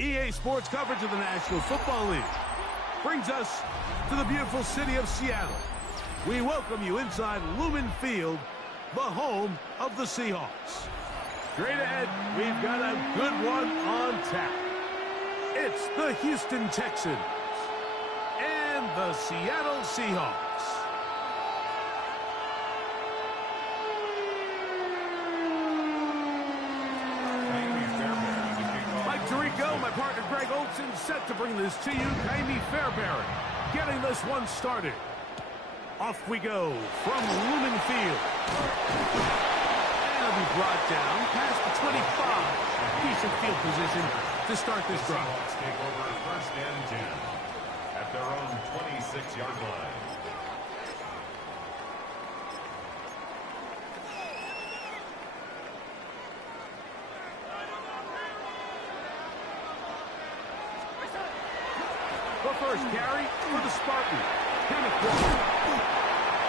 EA Sports coverage of the National Football League brings us to the beautiful city of Seattle. We welcome you inside Lumen Field, the home of the Seahawks. Straight ahead, we've got a good one on tap. It's the Houston Texans and the Seattle Seahawks. My partner Greg Olson set to bring this to you. Jaime Fairbairn getting this one started. Off we go from Lumen Field. And it'll be brought down past the 25. Decent field position to start this drive. Seahawks take over first and 10 at their own 26-yard line. The first carry for the Spartans. Kenneth Walker.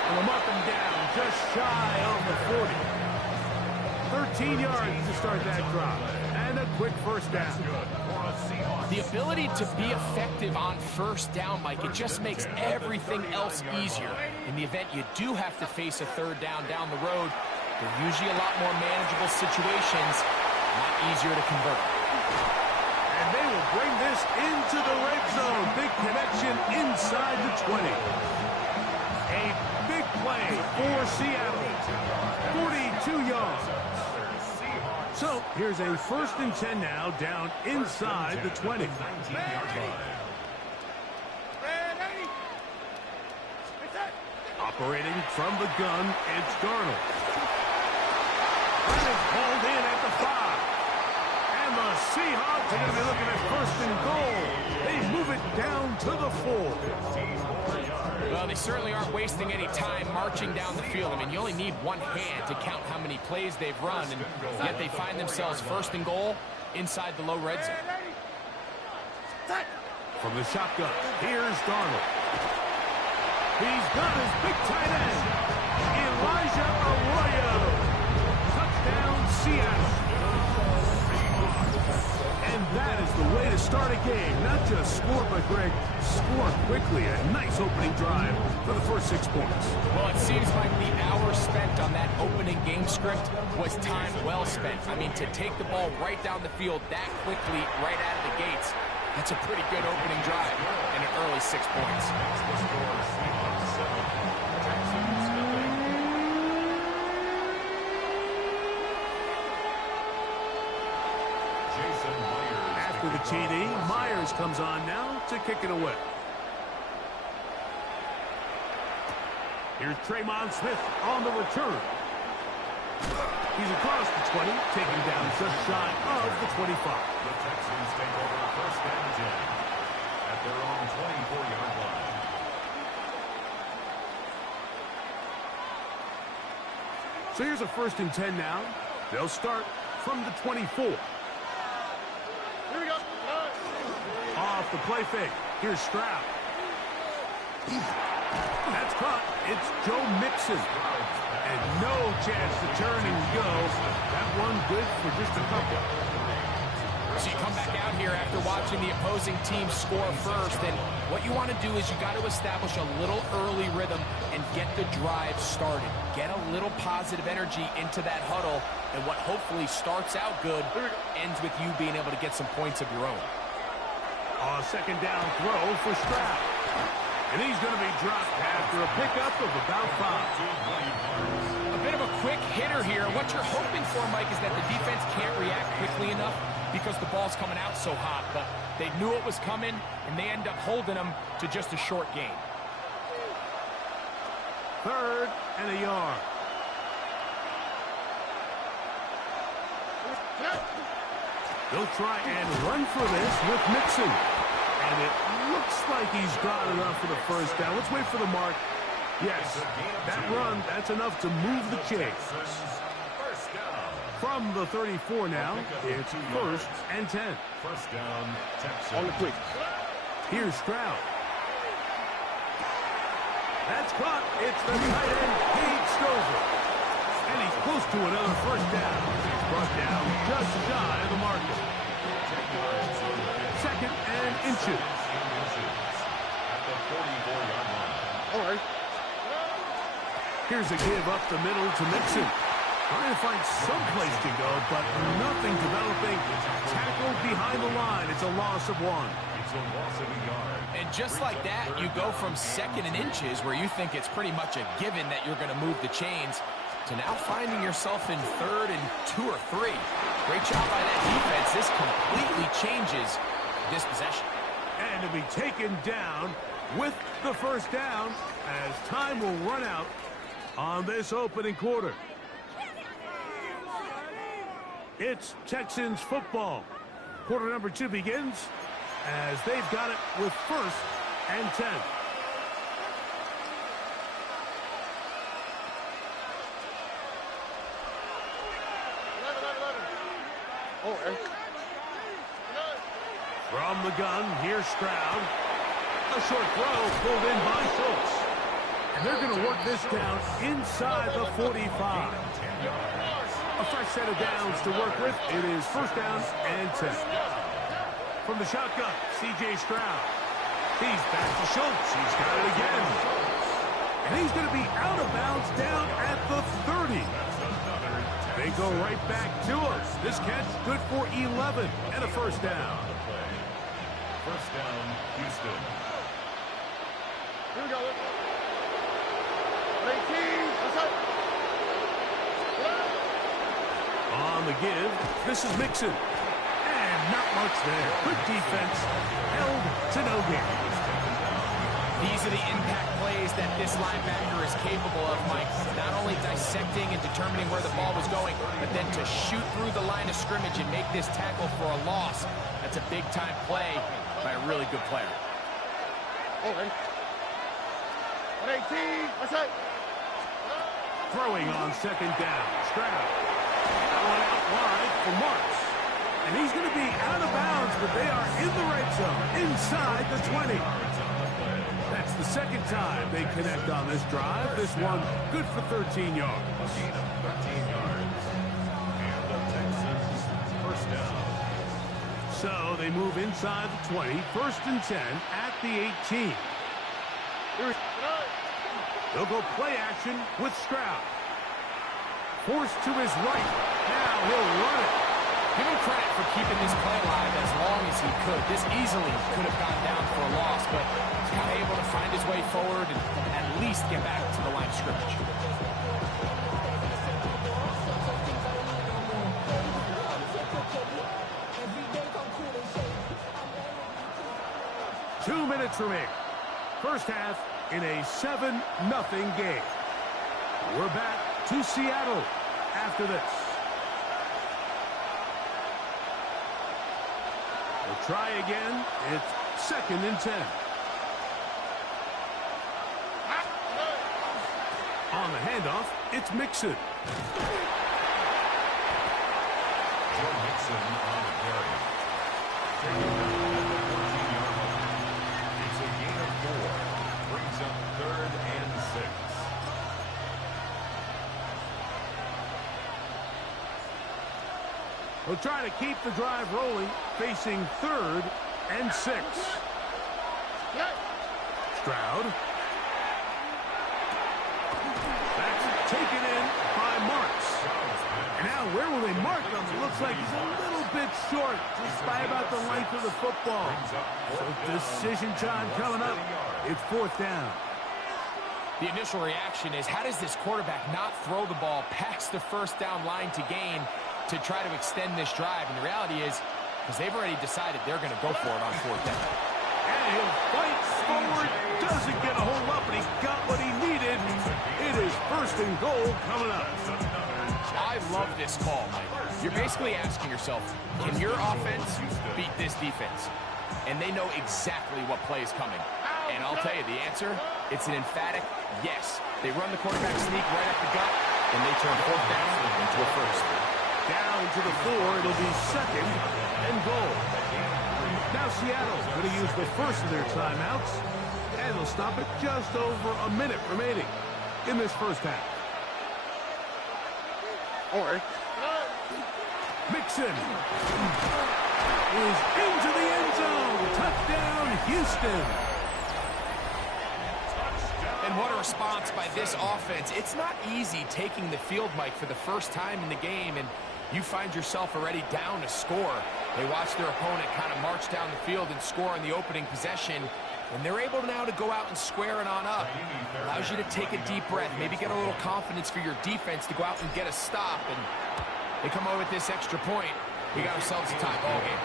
And they'll mark him down just shy of the 40. 13 yards to start that drive. And a quick first down. The ability to be effective on first down, Mike, it just makes everything else easier. In the event you do have to face a third down the road, they're usually a lot more manageable situations, a lot easier to convert. And they will bring this into the red zone. Big connection inside the 20. A big play for Seattle. 42 yards. So here's a first and 10 now down inside the 20. Operating from the gun, it's Darnold. That is hauled in at the 5. And the Seahawks are going to be looking at first and goal. They move it down to the 4. Well, they certainly aren't wasting any time marching down the field. I mean, you only need one hand to count how many plays they've run, and yet they find themselves first and goal inside the low red zone. From the shotgun, here's Darnold. He's got his big tight end, Elijah Arroyo. Touchdown, Seattle. And that is the way to start a game. Not just score, but Greg, score quickly. A nice opening drive for the first 6 points. Well, it seems like the hour spent on that opening game script was time well spent. I mean, to take the ball right down the field that quickly, right out of the gates, that's a pretty good opening drive and an early 6 points. After the TD, Myers comes on now to kick it away. Here's Tremon Smith on the return. He's across the 20, taken down just shy of the 25. The Texans take over first and 10 at their own 24-yard line. So here's a first and 10 now. They'll start from the 24. Off the play fake. Here's Stroud. That's caught. It's Joe Mixon. And no chance to turn and go. That one good for just a couple. So you come back out here after watching the opposing team score first, and what you want to do is you got to establish a little early rhythm and get the drive started. Get a little positive energy into that huddle, and what hopefully starts out good ends with you being able to get some points of your own. Second down throw for Stroud. And he's going to be dropped after a pickup of about 5. A bit of a quick hitter here. What you're hoping for, Mike, is that the defense can't react quickly enough because the ball's coming out so hot. But they knew it was coming, and they end up holding them to just a short gain. Third and a yard. They'll try and run for this with Mixon. And it looks like he's got enough for the first down. Let's wait for the mark. Yes, that run, that's enough to move the chase. From the 34 now, it's first and 10. First down, Texans. On the quick. Here's Stroud. That's caught. It's the tight end, Cade Stover. And he's close to another first down. He's brought down just shy of the marker. 10 yards on the inches. At the 44-yard line. All right. Here's a give up the middle to Mixon. Trying to find some place to go, but nothing developing. Tackled behind the line. It's a loss of 1. It's a loss of a yard. And just like that, you go from 2nd and inches, where you think it's pretty much a given that you're going to move the chains, to now finding yourself in 3rd and 2 or 3. Great job by that defense. This completely changes this possession. And to be taken down with the first down as time will run out on this opening quarter. It's Texans football. Quarter number 2 begins as they've got it with 1st and 10. All right. From the gun, here's Stroud. A short throw pulled in by Schultz. And they're going to work this down inside the 45. A fresh set of downs to work with. It is 1st down and 10. From the shotgun, C.J. Stroud. He's back to Schultz. He's got it again. And he's going to be out of bounds down at the 30. They go right back to us. This catch good for 11 and a 1st down. 1st down, Houston. Here we go. 18. That's it. On the give, this is Mixon. And not much there. Good defense. Held to no gain. These are the impact plays that this linebacker is capable of, Mike. Not only dissecting and determining where the ball was going, but then to shoot through the line of scrimmage and make this tackle for a loss. That's a big-time play by a really good player. All right. 18. That's it. Throwing on 2nd down. Stroud. That one out wide for Marks. And he's going to be out of bounds, but they are in the red zone, inside the 20. That's the 2nd time they connect on this drive. This one good for 13 yards. Gain of 13 yards. And the Texans 1st down. So they move inside the 20, 1st and 10 at the 18. They'll go play action with Stroud. Forced to his right. Now he'll run it. Give him credit for keeping this play alive as long as he could. This easily could have gone down for a loss, but he's kind of able to find his way forward and at least get back to the line of scrimmage. Two minutes remaining. First half in a 7-0 game. We're back to Seattle after this. We'll try again. It's 2nd and 10. On the handoff, it's Mixon. Joe Mixon on the carry. Taking down at the 14-yard line. It's a gain of 4. Brings up 3rd and 6. We'll try to keep the drive rolling, facing 3rd and 6. Stroud. That's taken in by Marks. And now where will they mark him? It looks like he's a little bit short, just by about the length of the football. So decision time coming up. It's 4th down. The initial reaction is, how does this quarterback not throw the ball past the 1st down line to gain to try to extend this drive? And the reality is, because they've already decided they're going to go for it on 4th down. And he'll fight forward, doesn't get a hold up, and he got what he needed. It is 1st and goal coming up. I love this call, Mike. You're basically asking yourself, can your offense beat this defense? And they know exactly what play is coming. And I'll tell you the answer, it's an emphatic yes. They run the quarterback sneak right up the gut, and they turn 4th down into a 1st. Down to the 4, it'll be 2nd and goal. Now Seattle's going to use the first of their timeouts, and they'll stop it just over a minute remaining in this first half. All right. Mixon is into the end zone. Touchdown. Houston. And what a response by this offense. It's not easy taking the field, Mike, for the first time in the game, and you find yourself already down a score. They watch their opponent kind of march down the field and score on the opening possession, and they're able now to go out and square it on up. Allows you to take a deep breath, maybe get a little confidence for your defense to go out and get a stop, and they come away with this extra point. We got ourselves a tie ball game.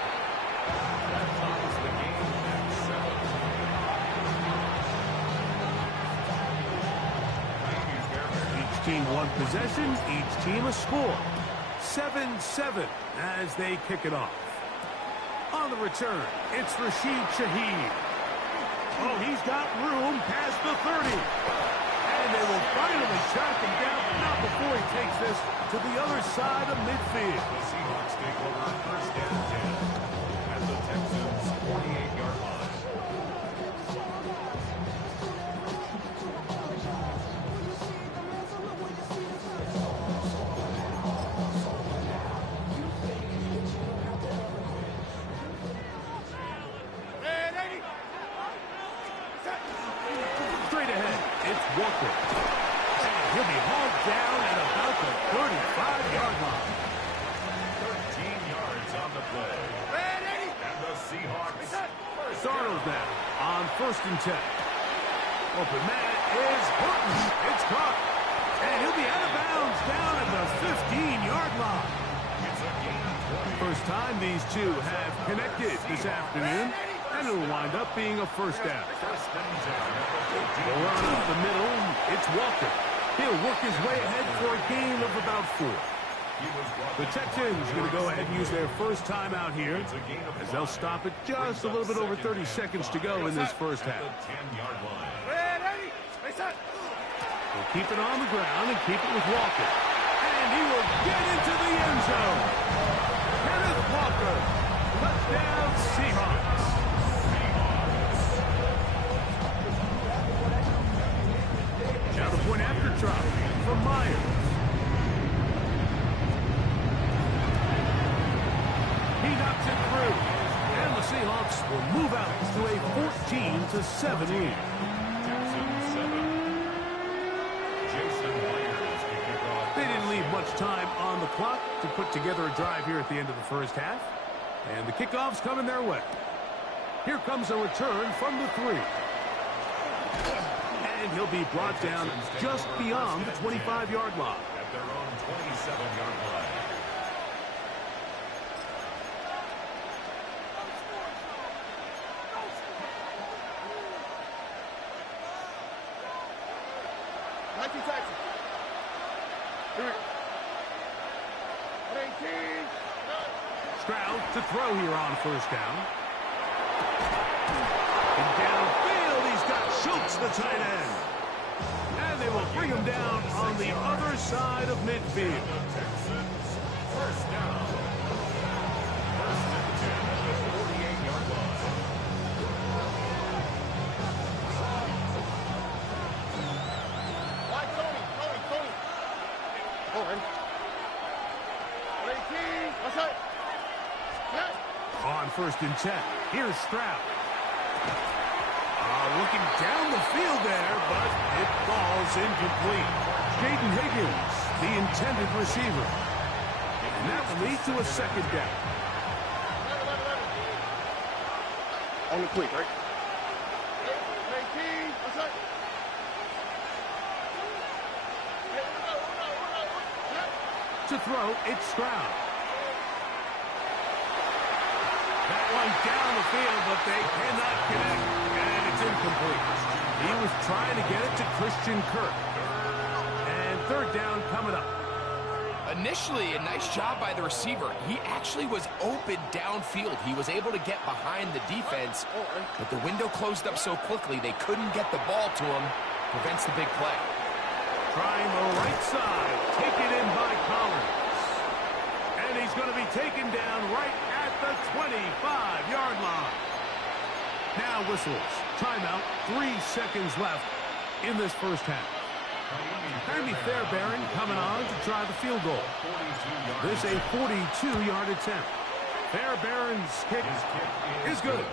Each team one possession, each team a score. 7-7 as they kick it off. On the return, it's Rashid Shaheed. Oh, he's got room past the 30. And they will finally track him down, but not before he takes this to the other side of midfield. The Seahawks take over first and 10 at the Texans' 48-yard line. Straight ahead, it's Walker. And he'll be hauled down at about the 35-yard line. 13 yards on the play. And the Seahawks Darnold now on first and 10. Open man is Horton. It's caught. And he'll be out of bounds down at the 15-yard line. It's a gain of 20. First time these two have connected this afternoon, and it'll wind up being a first down. First and 10 at the 15. They'll run up the middle. It's Walker. He'll work his way ahead for a gain of about 4. The Texans going to go ahead and use their first timeout here, as they'll stop it just a little bit over 30 seconds to go in this first half. 10-yard line. They'll keep it on the ground and keep it with Walker. And he will get into the end zone. Kenneth Walker, touchdown Seahawks. Now the point after drop from Myers. He knocks it through. And the Seahawks will move out to a 14-7 lead. Texans 7. Jason Myers to kick off. They didn't leave much time on the clock to put together a drive here at the end of the first half. And the kickoff's coming their way. Here comes a return from the 3. And he'll be brought down just beyond the 25-yard line. At their own 27-yard line. Here we go. 118. Stroud to throw here on first down. And downfield, he's got Schultz, the tight end. And they will bring him down on the other side of midfield. Texans first down. First and 10 at the 48-yard line. Why, Tony. Hold on. 118. What's up? On first and 10, here's Stroud. Looking down the field there, but it falls incomplete. Jaden Higgins, the intended receiver. And that will lead to a second down. On the quick, right? 118. What's up? To throw, it's Stroud. That one down the field, but they cannot connect, and it's incomplete. He was trying to get it to Christian Kirk. And third down coming up. Initially, a nice job by the receiver. He actually was open downfield. He was able to get behind the defense, but the window closed up so quickly they couldn't get the ball to him. Prevents the big play. Trying the right side, taken in by Collins. And he's going to be taken down right at the 25-yard line. Now whistles. Timeout. 3 seconds left in this first half. Kirby Fairbairn coming on to try the field goal. This a 42-yard attempt. Fairbairn's kick is good.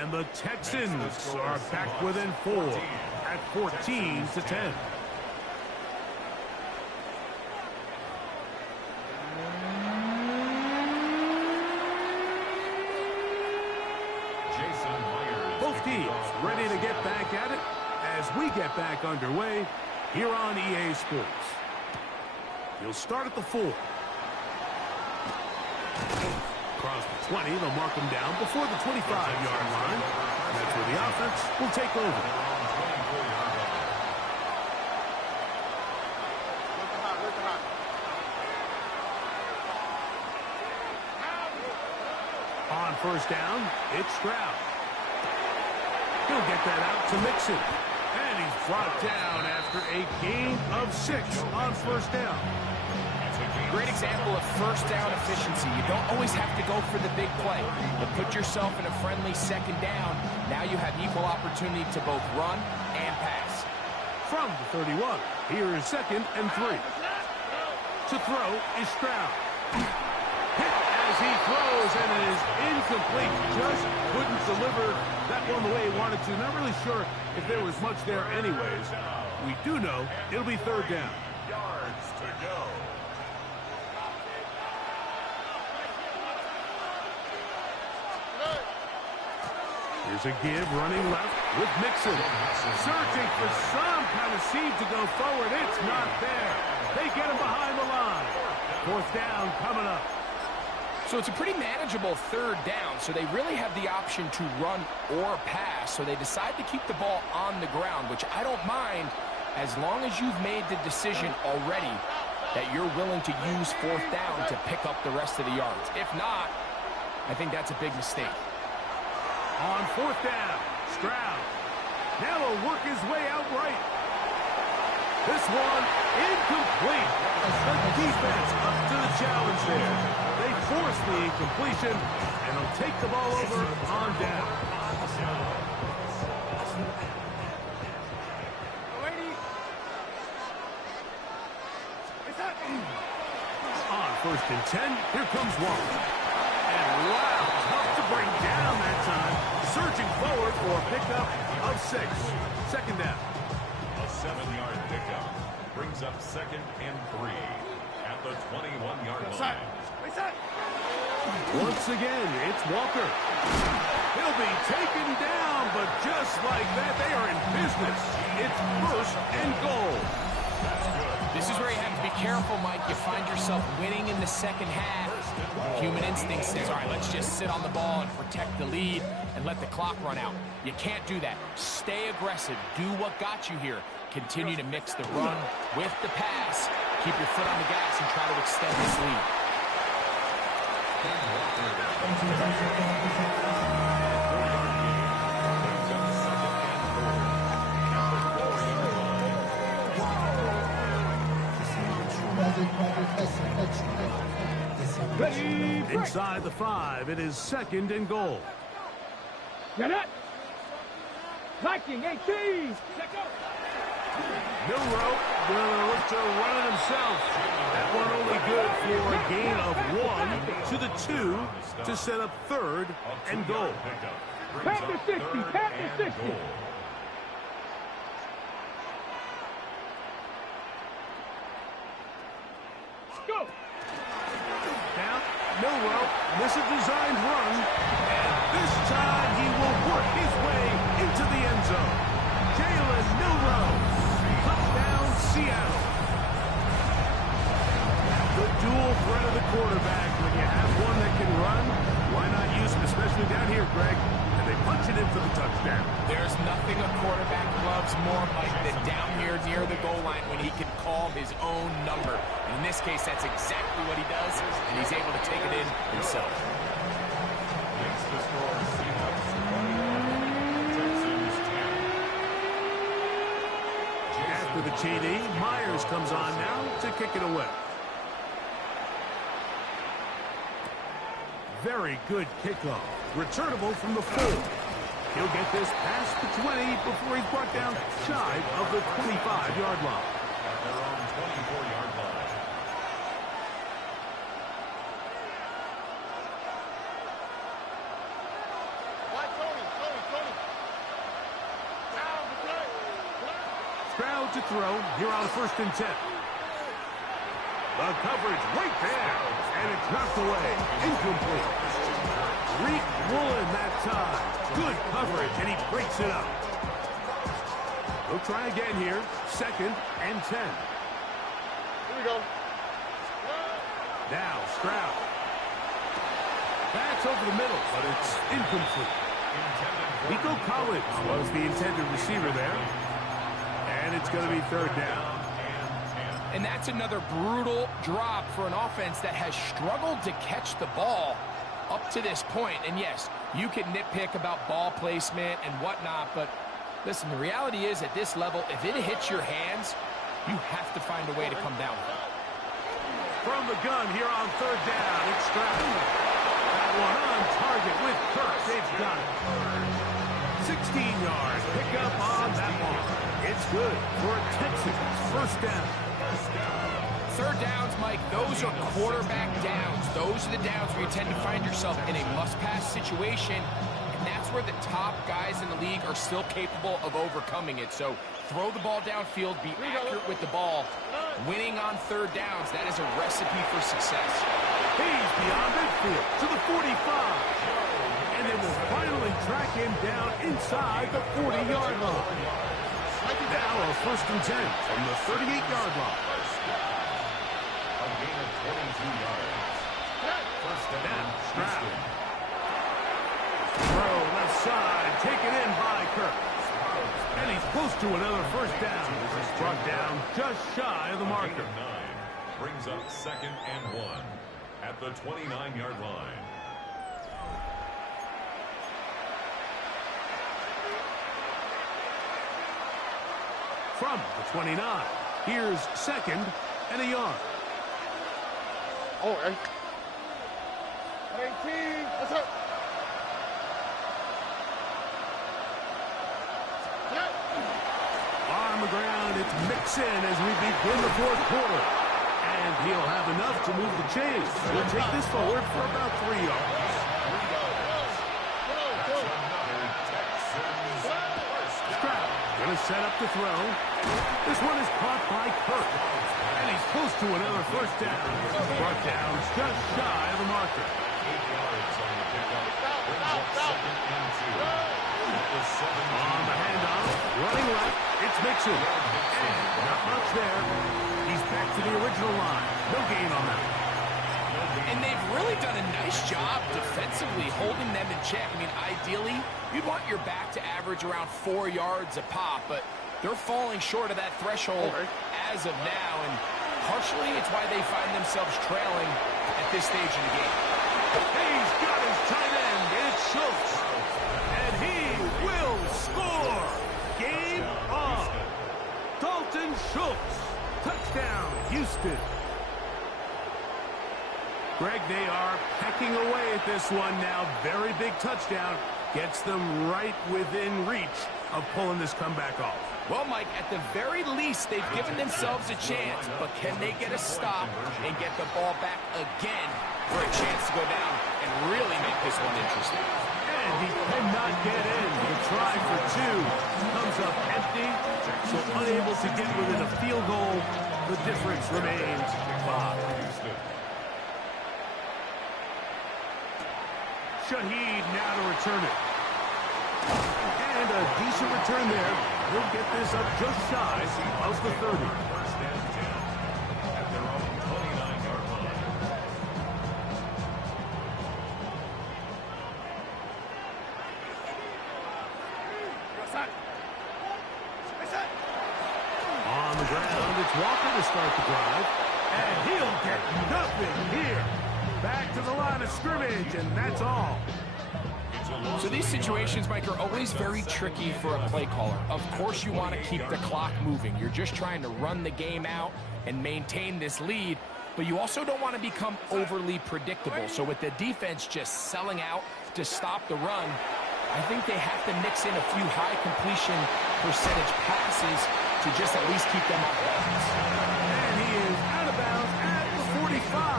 And the Texans are back within 4 at 14-10. Both teams ready to get back at it as we get back underway here on EA Sports. He'll start at the 4. Across the 20, they'll mark him down before the 25-yard line. And that's where the offense will take over. On first down, it's Stroud. He'll get that out to Mixon. And he's brought down after a gain of 6 on first down. Great example of first down efficiency. You don't always have to go for the big play, but put yourself in a friendly second down. Now you have equal opportunity to both run and pass. From the 31, here is 2nd and 3. To throw is Stroud. Hit as he throws, and it is incomplete. Just couldn't deliver that one the way he wanted to. Not really sure if there was much there anyways. We do know it'll be 3rd down. Yards to go. Here's a give running left with Mixon. Searching for some kind of seed to go forward. It's not there. They get him behind the line. 4th down coming up. So it's a pretty manageable 3rd down, so they really have the option to run or pass, so they decide to keep the ball on the ground, which I don't mind as long as you've made the decision already that you're willing to use 4th down to pick up the rest of the yards. If not, I think that's a big mistake. On 4th down, Stroud. Now he'll work his way out right. This one incomplete. The defense up to the challenge there. They force the incompletion, and he'll take the ball over on down. On 1st and 10, here comes Walker. And wow, tough to bring down that time. Searching forward for a pickup of 6. 2nd down. A 7-yard pickup brings up 2nd and 3 at the 21-yard line. Once again, it's Walker. He'll be taken down, but just like that, they are in business. It's 1st and goal. That's good. This is where you have to be careful, Mike. You find yourself winning in the second half. Human instinct says, all right, let's just sit on the ball and protect the lead and let the clock run out. You can't do that. Stay aggressive. Do what got you here. Continue to mix the run with the pass. Keep your foot on the gas and try to extend this lead. Inside the 5, it is 2nd and goal. Get it! Viking 18! Milrow gonna look to run it himself. That one only good for a gain of 1 to the 2 to set up 3rd and goal. Panther 60! Panther 60! Go! Now, Milrow misses a designed run, and this time he will work his way into the end zone. Jalen Milrow, touchdown Seattle. The dual threat of the quarterback. When you have one that can run, why not use him, especially down here, Greg? And they punch it in for the touchdown. There's nothing a quarterback loves more, Mike, than down here near the goal line when he can call his own number. And in this case, that's exactly what he does, and he's able to take it in himself. Makes the score Seahawks 21, Texans 10. After the TD, Myers comes on now to kick it away. Very good kickoff. Returnable from the 4. He'll get this past the 20 before he's brought down shy of the 25-yard line. At their own 24-yard line. Why, Tony? now to throw here on 1st and 10. The coverage right there, and it's knocked away. Incomplete. Reek Woolen that time. Good coverage, and he breaks it up. We'll try again here. 2nd and 10. Here we go. Now Stroud. That's over the middle, but it's incomplete. Nico Collins was the intended receiver there. And it's going to be 3rd down. And that's another brutal drop for an offense that has struggled to catch the ball up to this point. And yes, you can nitpick about ball placement and whatnot, but listen, the reality is at this level, if it hits your hands, you have to find a way to come down with it. From the gun here on 3rd down, it's Stroud. That one on target with Kirk. They've got it. 16-yard pickup on that one. It's good for a Texans 1st down. 3rd downs, Mike, those are quarterback downs. Those are the downs where you tend to find yourself in a must-pass situation, and that's where the top guys in the league are still capable of overcoming it. So throw the ball downfield, be accurate with the ball. Winning on 3rd downs, that is a recipe for success. He's beyond midfield to the 45. And they will finally track him down inside the 40-yard line. Now a 1st and 10 from the 38-yard line. A gain of 22 yards. 1st down. Now Stroud. Throw left side, taken in by Kirk. And he's close to another 1st down. Brought down just shy of the marker. 9 brings up 2nd and 1 at the 29-yard line. From the 29, here's 2nd and a yard. Oh, and 18. Let's go. On the ground, it's Mixon as we begin the 4th quarter. And he'll have enough to move the chains. He'll take this forward for about 3 yards. Stroud gonna set up the throw. This one is caught by Kirk. And he's close to another 1st down. Brought down just shy of the marker. 8 yards on the pickup. Brings up 2nd and 2. On the handoff, running left, it's Mixon. And not much there. He's back to the original line. No gain on that. And they've really done a nice job defensively holding them in check. I mean, ideally, you'd want your back to average around 4 yards a pop, but they're falling short of that threshold as of now, and partially it's why they find themselves trailing at this stage in the game. He's got his tight end. It's Schultz. And he will score. Game on. Dalton Schultz. Touchdown, Houston. Greg, they are pecking away at this one now. Very big touchdown. Gets them right within reach of pulling this comeback off. Well, Mike, at the very least, they've given themselves a chance, but can they get a stop and get the ball back again for a chance to go down and really make this one interesting? And he cannot get in. The try for 2 comes up empty, so unable to get within a field goal. The difference remains 5. Shaheed now to return it. And a decent return there. He'll get this up just shy of the 30. 1st and 10 at their own 29-yard line. On the ground, it's Walker to start the drive. And he'll get nothing here. Back to the line of scrimmage, and that's all. So these situations, Mike, are always very tricky for a play caller. Of course you want to keep the clock moving. You're just trying to run the game out and maintain this lead, but you also don't want to become overly predictable. So with the defense just selling out to stop the run, I think they have to mix in a few high completion percentage passes to just at least keep them off balance. And he is out of bounds at the 45.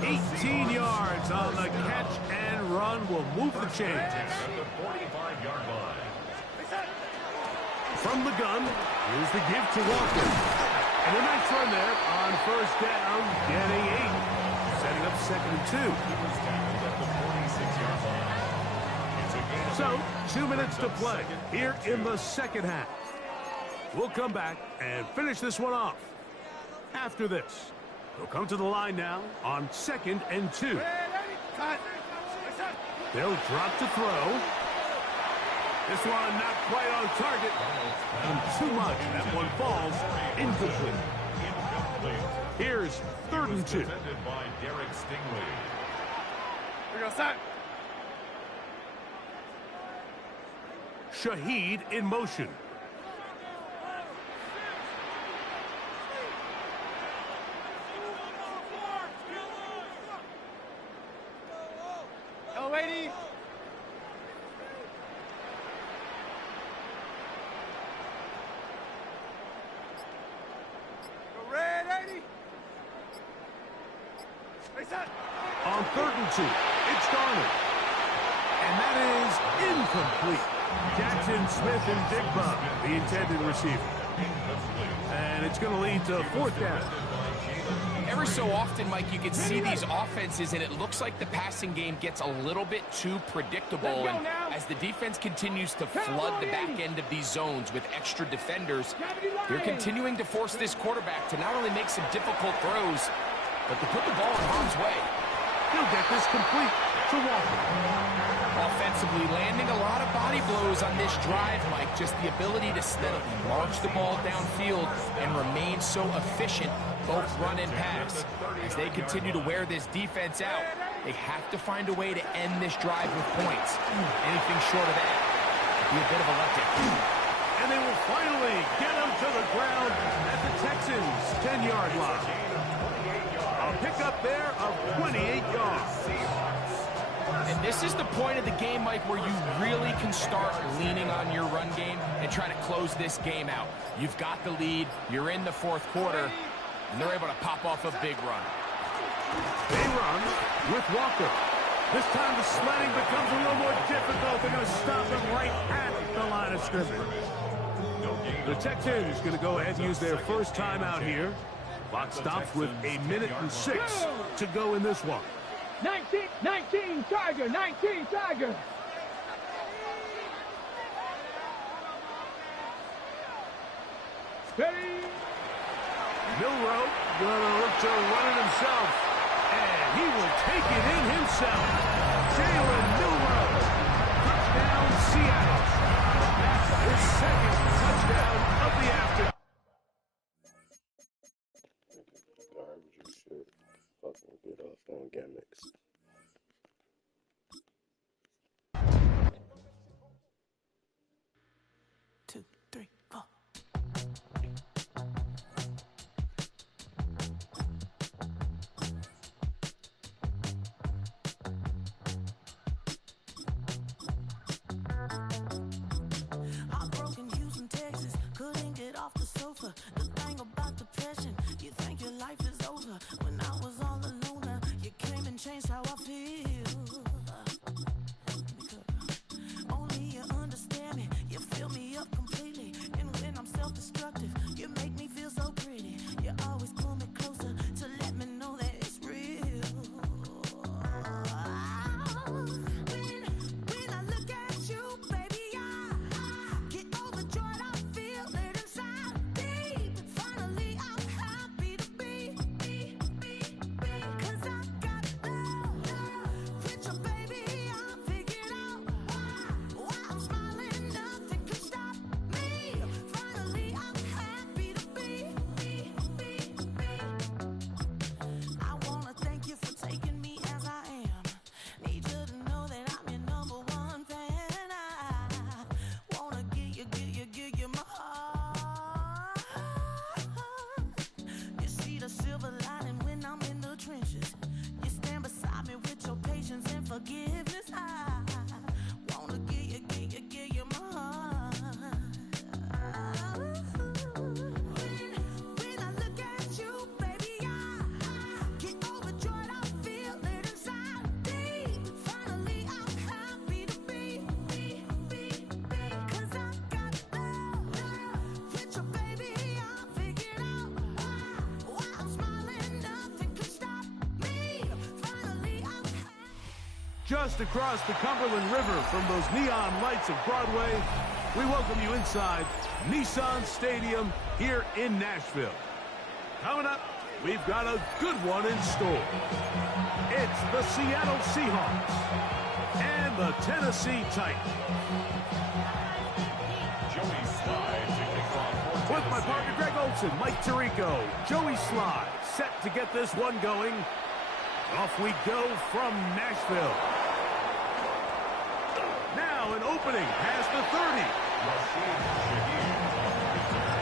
18 yards on the catch and run will move the chains. At the 45-yard line. From the gun, here's the give to Walker. And a nice run there on first down, getting 8. Setting up 2nd and 2. He was tackled at the 46-yard line. It's a gain of So, 2 8. minutes to Brings up play 2nd here and in 2. the second half. We'll come back and finish this one off. After this, we'll come to the line now on 2nd and 2. They'll drop to throw. This one not quite on target. And too much. That one falls incomplete. Here's 3rd and 2. Defended by Derek Stingley. We go set. Shaheed in motion. Hello, lady. Go red, 80. Stay set. On 3rd and 2, it's Darnold. And that is incomplete. Jackson Smith and Digba, the intended receiver. And it's going to lead to 4th down. Every so often, Mike, you can see these offenses, and it looks like the passing game gets a little bit too predictable. And as the defense continues to flood the back end of these zones with extra defenders, they're continuing to force this quarterback to not only make some difficult throws, but to put the ball in harm's way. He'll get this complete to Walker. Offensively, landing a lot of body blows on this drive, Mike. Just the ability to steadily march the ball downfield and remain so efficient, both run and pass. As they continue to wear this defense out, they have to find a way to end this drive with points. Anything short of that would be a bit of a letdown. And they will finally get him to the ground at the Texans' 10-yard line. A pickup there of 28 yards. And this is the point of the game, Mike, where you really can start leaning on your run game and try to close this game out. You've got the lead, you're in the 4th quarter, and they're able to pop off a big run. They run with Walker. This time the sledding becomes a little more difficult. They're going to stop him right at the line of scrimmage. The Texans going to go ahead and use their first timeout here. Clock stops with 1:06 to go in this one. 19, Tiger, 19, Tiger. Ready? Milrow gonna look to run it himself, and he will take it in himself. Jalen Milrow, touchdown Seattle. That's his 2nd touchdown of the afternoon. Garbage or shit. Fucking get off on gimmicks. Two, three, four. Just across the Cumberland River from those neon lights of Broadway, we welcome you inside Nissan Stadium here in Nashville. Coming up, we've got a good one in store. It's the Seattle Seahawks and the Tennessee Titans. Joey Slye to kick off for With my Tennessee. partner Greg Olson, Mike Tirico, Joey Slye set to get this one going. Off we go from Nashville. Now an opening past the 30. Rashid Shaheed on the return.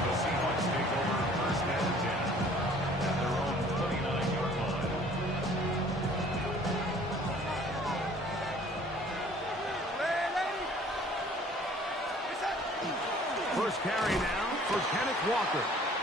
The Seahawks take over first and 10 at their own 29-yard line. First carry now for Kenneth Walker.